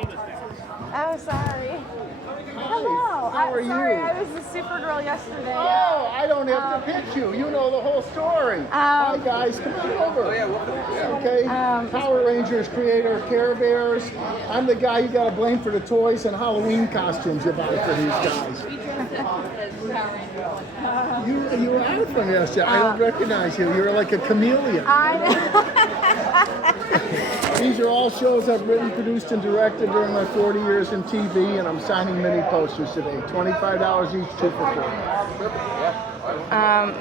Oh, sorry. Hello. How are Sorry, you? I was the Supergirl yesterday. Oh, I don't have to pitch you. You know the whole story. Hi, guys. Come on over. Oh, yeah, welcome. Okay. Power Rangers creator, Care Bears. I'm the guy you got to blame for the toys and Halloween costumes you buy for these guys. You were out from yesterday. I don't recognize you. You're like a chameleon. These are all shows I've written, produced, and directed during my 40 years in TV, and I'm signing mini posters today. $25 each, 2 for 4.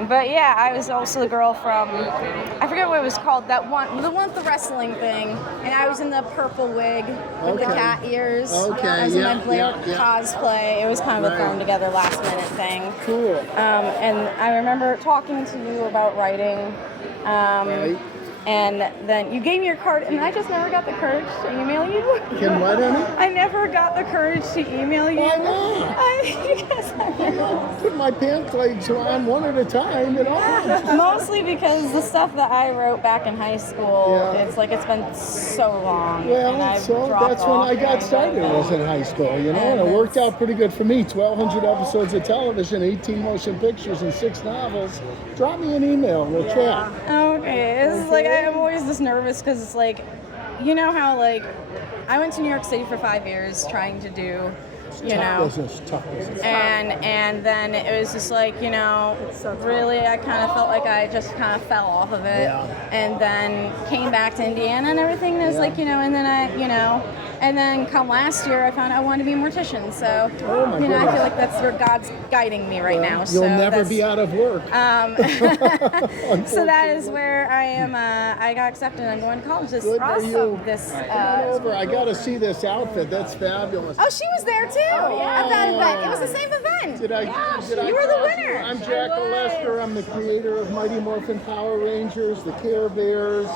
But yeah, I was also the girl from, I forget what it was called, the one with the wrestling thing, and I was in the purple wig with the cat ears. Okay, I was in my Blair cosplay. It was kind of a thrown together last minute thing. Cool. And I remember talking to you about writing. Right. And then you gave me your card, and I just never got the courage to email you. Can what, honey? I never got the courage to email you. Why not? Because I put my pant legs on one at a time, you know? mostly because the stuff that I wrote back in high school, it's like it's been so long. Well, and I've so dropped that's when off I got started, was in high school, you know? And it worked out pretty good for me. 1,200 episodes of television, 18 motion pictures, and 6 novels. Drop me an email, we'll chat. Okay, it's like I'm always just nervous because it's like, you know how like I went to New York City for 5 years trying to do, Tough business. and then it was just like, really I kind of felt like I just kind of fell off of it, and then came back to Indiana and everything. And it was like, and then and then come last year I found I wanted to be a mortician. So I feel like that's where God's guiding me right now. You'll never be out of work. So that is where I am. I got accepted. I'm going to college. This Good for you. This. Come on over. I got to see this outfit. That's fabulous. Oh, she was there too at that event. It was the same event. Did I you were the winner. I'm Jack Lester. I'm the creator of Mighty Morphin Power Rangers, the Care Bears,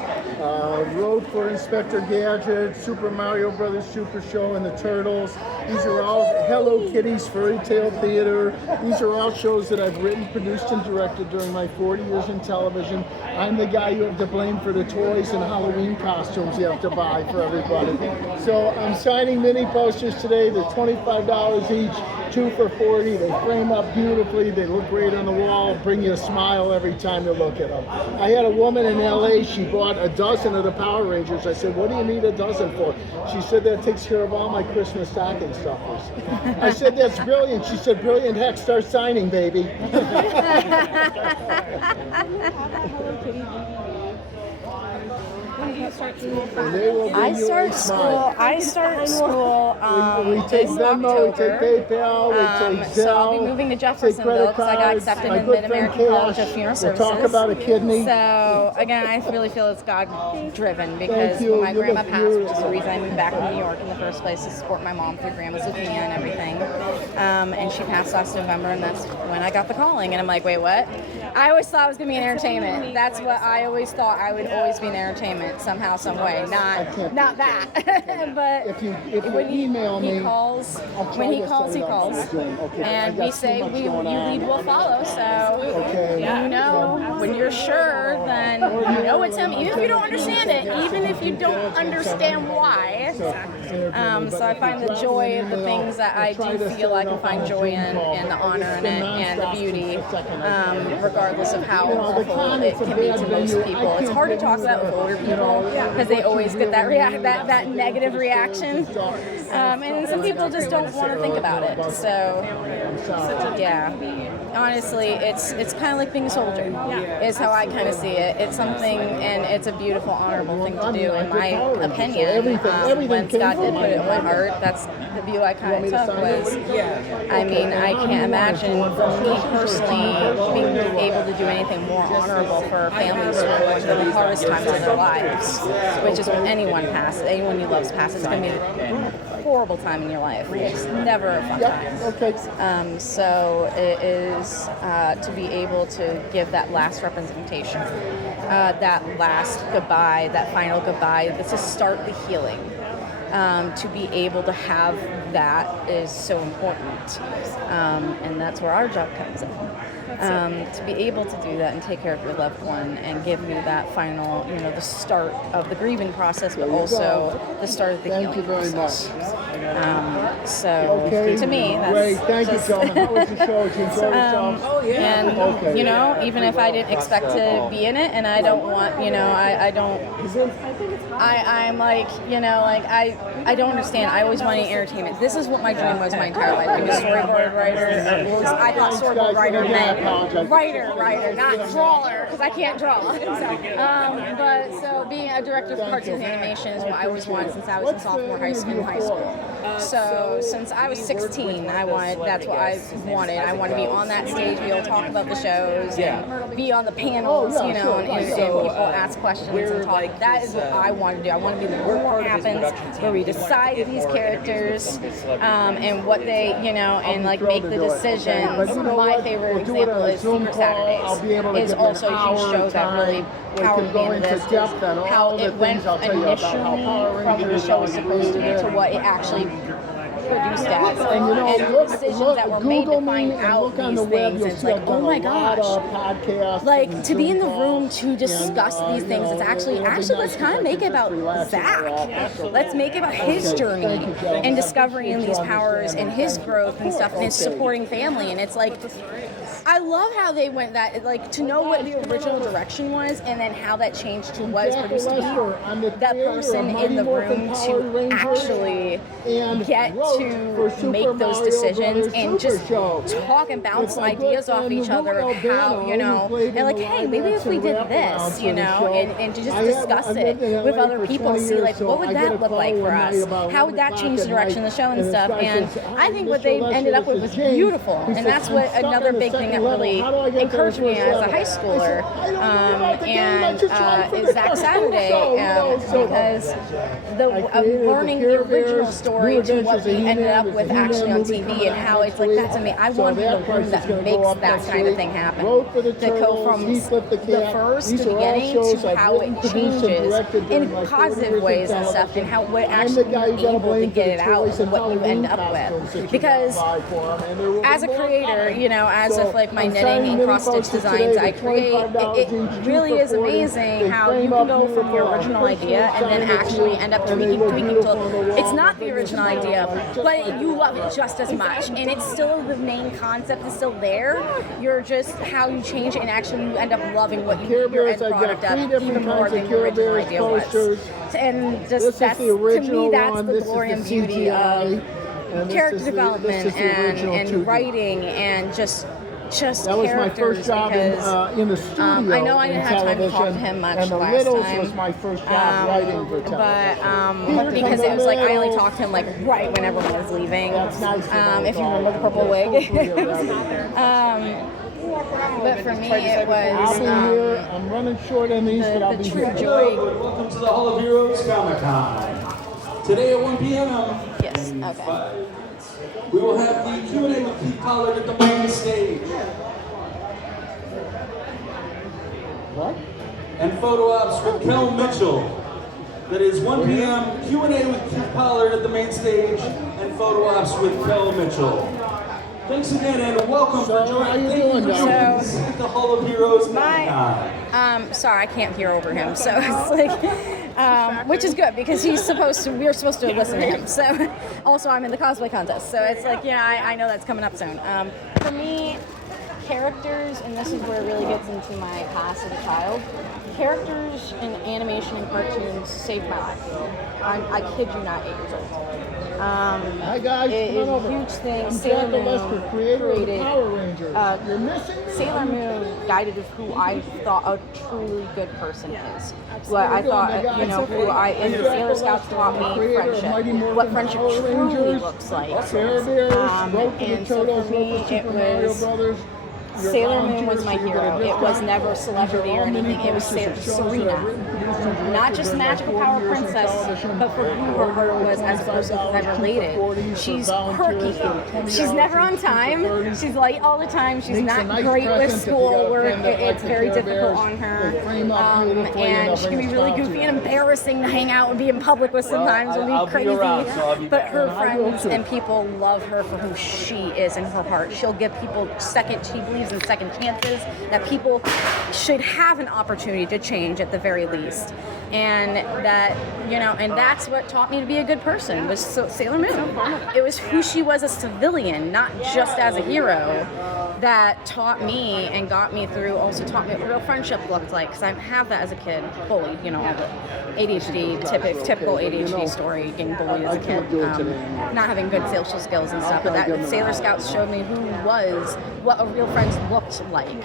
wrote for Inspector Gadget, Super Mario Brothers Super Show, and the Turtles. These are all Hello Kitty's Fairy Tale Theater. These are all shows that I've written, produced, and directed during my 40 years in television. I'm the guy you have to blame for the toys and Halloween costumes you have to buy for everybody. So I'm signing mini posters today. They're $25 each, 2 for 40. They frame up beautifully. They look great on the wall. Bring you a smile every time you look at them. I had a woman in LA. She bought a dozen of the Power Rangers. I said, "What do you need a dozen for?" She said, "That takes care of all my Christmas stocking stuffers." I said, "That's brilliant." She said, "Brilliant, heck, start signing, baby." When do you start school? I start school. We take Venmo, we take PayPal, we take Zelle. So I'll be moving to Jeffersonville because I got accepted in Mid-American College of Funeral Services. We'll talk about a kidney. So again, I really feel it's God-driven because when my grandma passed, which is the reason I moved back to New York in the first place, to support my mom through grandma's leukemia and everything. And she passed last November, and that's when I got the calling. And I'm like, wait, what? I always thought I was going to be in entertainment. That's what I always thought. I would always be in entertainment somehow, some way. Not that. But if you email me, he calls. When he calls, he calls. And we say you lead, we'll follow. So you know, when you're sure, then you know it's him. Even if you don't understand it, even if you don't understand why. So I find the joy of the things that I do feel I can find joy in, and the honor in it, and the beauty, regardless of how awful it can be to most people. It's hard to talk about with older people because they always get that negative reaction, and some people just don't want to think about it. So honestly, it's kind of like being a soldier. Is how I kind of see it. It's something, and it's a beautiful, honorable thing to do, in my opinion. When Scott did put it in my heart, that's the view I kind of took. Was, I mean, I can't imagine for me personally being able to do anything more honorable for families who are going through the hardest times in their lives, which is when anyone you love passes. It's going to be a horrible time in your life. It's never a fun time. So it is to be able to give that last representation, that last goodbye, that final goodbye, to start the healing. To be able to have that is so important, and that's where our job comes in. To be able to do that and take care of your loved one and give you that final, the start of the grieving process, but also the start of the healing process. Thank you very much. So to me, that's great. Thank just, you, Joan. How was the show? Did you enjoy yourself? And even if I didn't expect to be in it, and I don't want, I'm like, I don't understand. I always wanted entertainment. This is what my dream was my entire life. Being a storyboard writer. I thought storyboard writer meant writer, not drawer, because I can't draw. So being a director of cartoon animation is what I always wanted since I was in sophomore high school. So since I was 16, that's what I wanted. I wanted to be on that stage, be able to talk about the shows, and be on the panels, and people ask questions and talk. That is what I want to do. I want to be the room where it happens, where we decide these characters and what they, and like make the decisions. My favorite example is Secret Saturdays. It's also a huge show that really powered me into this. How it went initially from what the show was supposed to be to what it actually produced as, and the decisions that were made to find out these things. It's like, oh my gosh, like to be in the room to discuss these things. It's actually let's kind of make it about Zach. Let's make it about his journey and discovering these powers and his growth and stuff and his supporting family. And it's like, I love how they went that, like, to know what the original direction was and then how that changed to what it's produced to be. That person in the room to actually get to make those decisions and just talk and bounce ideas off each other of how, and like, hey, maybe if we did this, and to just discuss it with other people, see like, what would that look like for us? How would that change the direction of the show and stuff? And I think what they ended up with was beautiful. And that's what another big thing that really encouraged me as a high schooler is Zach Saturday, because learning the original story to what we ended up with actually on TV and how it's like, that's amazing. I want to be the room that makes that kind of thing happen. To go from the first to the beginning to how it changes in positive ways and stuff, and how what actually you're able to get it out and what you end up with. Because as a creator, as of like my knitting and cross-stitch designs I create, it really is amazing how you can go from your original idea and then actually end up tweaking till it's not the original idea, but you love it just as much, and it's still the main concept is still there. You're just how you change it, and actually you end up loving what your end product of even more than your original idea was. And just that's, to me, that's the glory and beauty of character development and writing and just that was my first job in the studio. I know I didn't have time to talk to him much last time. Was my first job writing for television. But because it was like I only talked to him like right when everyone was leaving. That's nice. If you remember the purple wig. But for me, it was I'm running short on these, but I'll be true here. joy. Welcome to the Hall of Heroes Comic-Con. Today at 1 p.m. Yes. Okay. We will have the Q&A with Keith Pollard at the main stage. What? And photo ops with Kel Mitchell. That is 1 p.m. Q&A with Keith Pollard at the main stage and photo ops with Kel Mitchell. Thanks again and welcome for joining us at the Hall of Heroes Comic-Con. Sorry, I can't hear over him, so it's like, which is good because we're supposed to listen to him. So, also I'm in the cosplay contest, so it's like, I know that's coming up soon. For me, characters, and this is where it really gets into my past as a child, characters in animation and cartoons saved my life. I kid you not, 8 years old. Hi guys, it is a huge thing. I'm Sailor Jack Lester, creator of the Power Rangers. You're missing me. Sailor Moon guided who I thought a truly good person is. What I thought, and the Sailor Scouts taught me friendship. What friendship truly looks like. And so for me, it was Sailor Moon was my hero. It was never a celebrity or anything. It was Serena. Not just magical power princess, but for who her heart was as a person because I related. She's quirky. She's never on time. She's late all the time. She's not great with schoolwork. It's very difficult on her. And she can be really goofy and embarrassing to hang out and be in public with sometimes and be crazy. But her friends and people love her for who she is in her heart. She'll give people she believes chances and second chances, that people should have an opportunity to change at the very least. And that, you know, and that's what taught me to be a good person, was Sailor Moon. It was who she was as a civilian, not just as a hero, that taught me and got me through, also taught me what real friendship looked like, because I have that as a kid, bullied, you know, ADHD, typical ADHD story, getting bullied as a kid, not having good social skills and stuff, but that Sailor Scouts showed me who was, what a real friend looked like.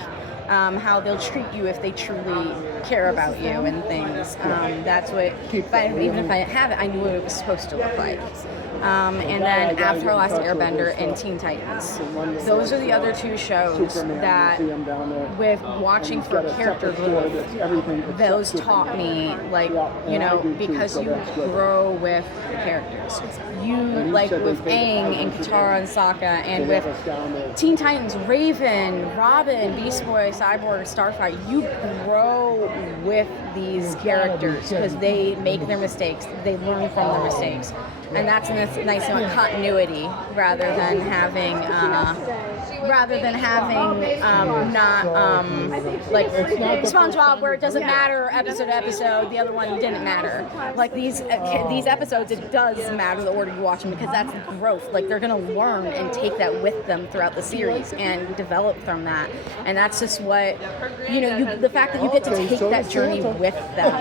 How they'll treat you if they truly care about you and things. That's what, even if I didn't have it, I knew what it was supposed to look like. And then Avatar: The Last Airbender and Teen Titans. Those are the other two shows that, with watching for character growth, those taught me, like, you know, because you grow with the characters. You, like with Aang and Katara and Sokka, and with Teen Titans, Raven, Robin, Beast Boy, Cyborg, Starfire, you grow with these characters because they make their mistakes, they learn from their mistakes. And that's a nice note, continuity, rather than having like SpongeBob, where it doesn't matter episode to episode, the other one didn't matter. Like these episodes, it does matter the order you watch them, because that's growth. Like they're gonna learn and take that with them throughout the series and develop from that. And that's just what, you know, the fact that you get to take that journey with them,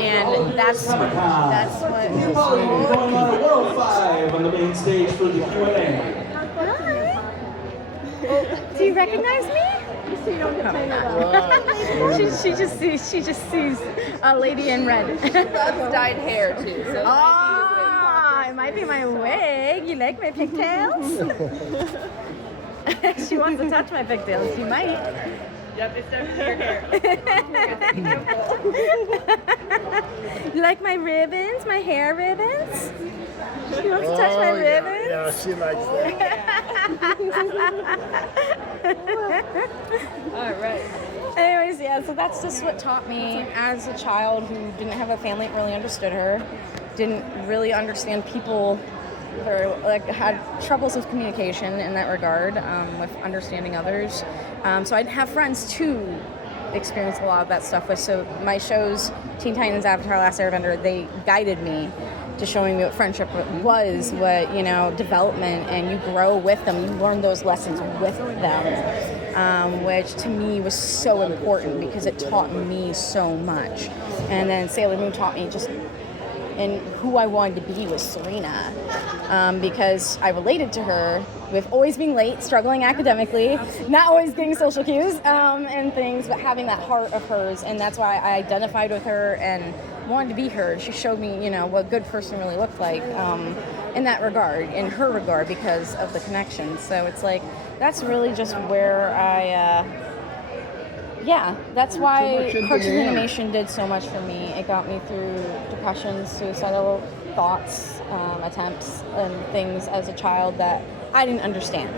and that's what. Going on a World 5 on the main stage for the Q&A. Do you recognize me? She just sees a lady in red. Loves dyed hair too. So Oh, it might be my wig. You like my pigtails? She wants to touch my pigtails. She might. Yep, it's definitely your hair. You like my ribbons? My hair ribbons? She wants to touch my ribbons? Yeah, she likes that. All right. Anyways, yeah, so that's just what taught me as a child who didn't have a family that really understood her, didn't really understand people, or like had troubles with communication in that regard, with understanding others. So I'd have friends to experience a lot of that stuff with. So my shows, Teen Titans, Avatar: Last Airbender, they guided me to showing me what friendship was, what, you know, development, and you grow with them, you learn those lessons with them, which to me was so important because it taught me so much. And then Sailor Moon taught me just, and who I wanted to be was Serena, because I related to her with always being late, struggling academically, not always getting social cues and things, but having that heart of hers, and that's why I identified with her and wanted to be her. She showed me, you know, what a good person really looked like in that regard, in her regard, because of the connection. So it's like, that's really just where that's why cartoon animation did so much for me. It got me through depression, suicidal thoughts, attempts, and things as a child that I didn't understand.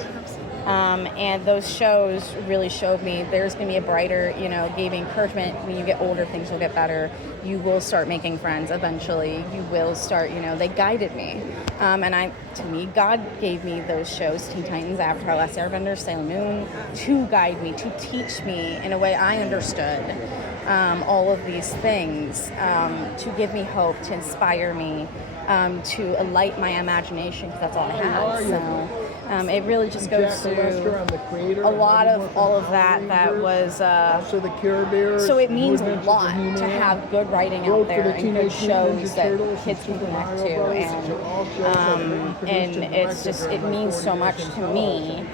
And those shows really showed me there's going to be a brighter, you know, gave me encouragement. When you get older, things will get better. You will start making friends eventually. You will start, you know, they guided me. To me, God gave me those shows, Teen Titans, Avatar: Last Airbender, Sailor Moon, to guide me, to teach me in a way I understood all of these things, to give me hope, to inspire me, to alight my imagination, because that's all I have. So it really just goes through a lot of all of that. That was also the Care Bears. So it means a lot to have good writing out there and good shows that kids can connect to, and it's just, it means so much to me.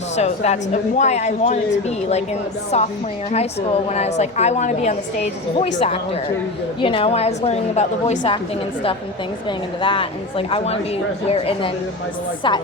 So that's why I wanted to be like in sophomore year high school, when I was like, I want to be on the stage as a voice actor. You know, when I was learning about the voice acting and stuff and things, getting into that, and it's like, I want to be where, and then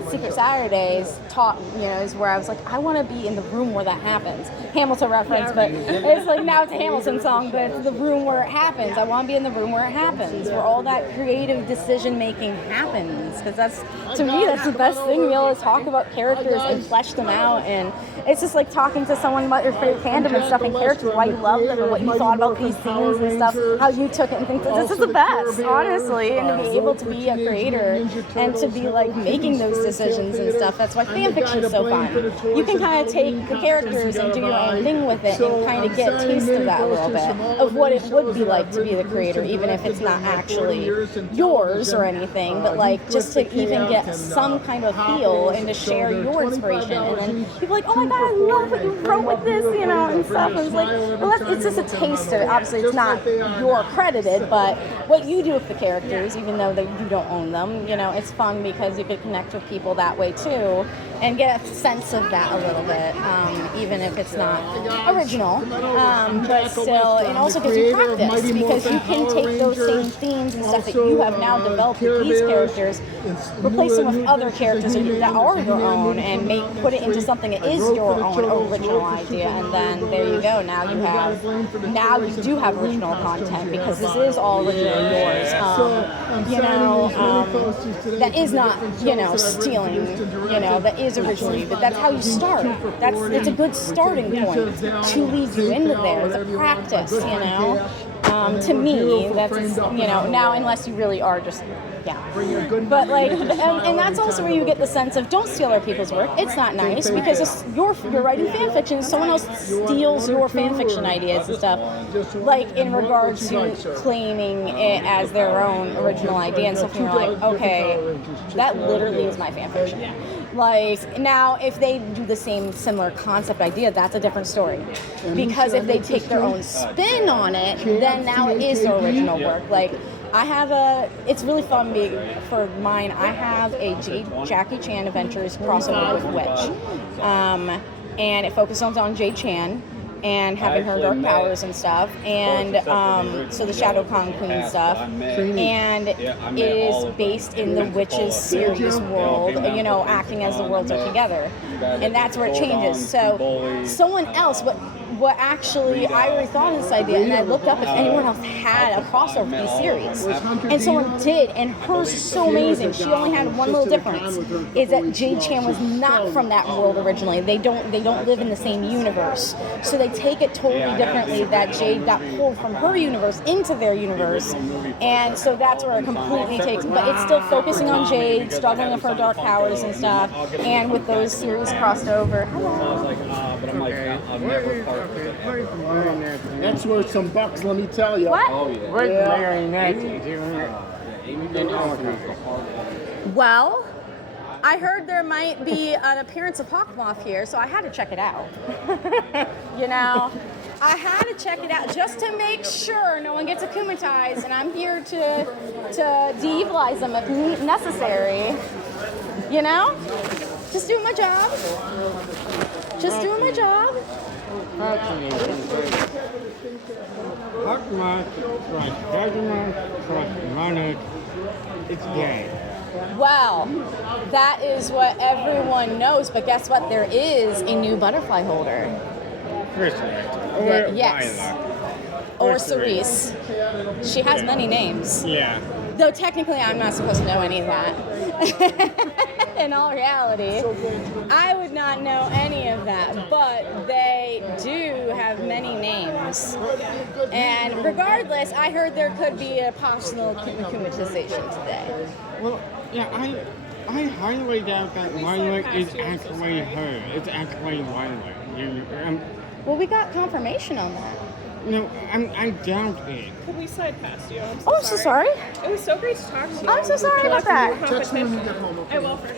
Secret Saturdays taught, you know, is where I was like, I want to be in the room where that happens. Hamilton reference, but it's like, now it's a Hamilton song, but it's the room where it happens. I want to be in the room where it happens, where all that creative decision making happens, because that's, to me, that's the best thing, to be able to talk about characters and flesh them out. And it's just like talking to someone about your favorite fandom and stuff, and characters, why you love them and what you thought about these scenes and stuff, how you took it and things. This is the best, honestly, and to be able to be a creator and to be like making those decisions and stuff. That's why fan fiction is so fun. You can kind of take the characters and do your own thing with it and kind of get a taste of that a little bit, of what it would be like to be the creator, even if it's not actually yours or anything, but like just to even get some kind of feel and to share your inspiration. And then people are like, oh my god, I love what you wrote with this, you know, and stuff. And it's like, well, it's just a taste of it. Obviously, it's not your credited, but what you do with the characters, even though you don't own them, you know, it's fun because you could connect with people that way too and get a sense of that a little bit, even if it's not original, but still, it also gives you practice because you can take those same themes and stuff that you have now developed with these characters, replace them with other characters that are your own, and put it into something that is your own original idea, and then there you go. Now you do have original content because this is all originally yours. You know, that is not, you know, stealing, you know, that is originally, but that's how you start. It's a good starting point to lead you into there. It's a practice, you know. To me, that's, you know, now unless you really are just, yeah. But like, and that's also where you get the sense of don't steal other people's work. It's not nice because you're writing fan fiction, someone else steals your fan fiction ideas and stuff. Like in regards to claiming it as their own original idea and stuff, and you're like, okay, that literally is my fan fiction. Like, now, if they do the same similar concept idea, that's a different story. Because if they take their own spin on it, then now it is their original work. Like, it's really fun for mine. I have a Jackie Chan Adventures crossover with Witch. And it focuses on Jade Chan and having her dark powers and stuff, and so the Shadow Kong Queen stuff, and it is based in the Witches series world, you know, acting as the worlds are together, and that's where it changes. So someone else, what actually, I already thought of this idea, and I looked up if anyone else had a crossover for these series, and someone did, and hers is so amazing. She only had one little difference, is that Jade Chan was not from that world originally. They don't live in the same universe, so they take it totally differently. That Jade got pulled from her universe into their universe, and so that's where it completely takes. But it's still focusing on Jade, struggling with her dark powers and stuff, and with those series crossed over. Hello. But I'm like, I'm never part of it. That's worth some bucks, let me tell you. What? Oh, yeah. Where's the Well, I heard there might be an appearance of Hawkmoth here, so I had to check it out. You know, I had to check it out just to make sure no one gets akumatized, and I'm here to de-evilize them if necessary. You know? Just doing my job. Just doing my job. It's gay. Well, that is what everyone knows, but guess what? There is a new butterfly holder. Yes. Or Cerise. She has many names. Yeah. Though technically I'm not supposed to know any of that. In all reality, I would not know any of that, but they do have many names. And regardless, I heard there could be a possible akumatization today. Well, yeah, I highly doubt that Lila is actually her. It's actually Lila. Well, we got confirmation on that. No, I doubt it. Could we slide past you? I'm so sorry. It was so great to talk to you. I'm so sorry about that. Text me when you get home, okay? I will for sure.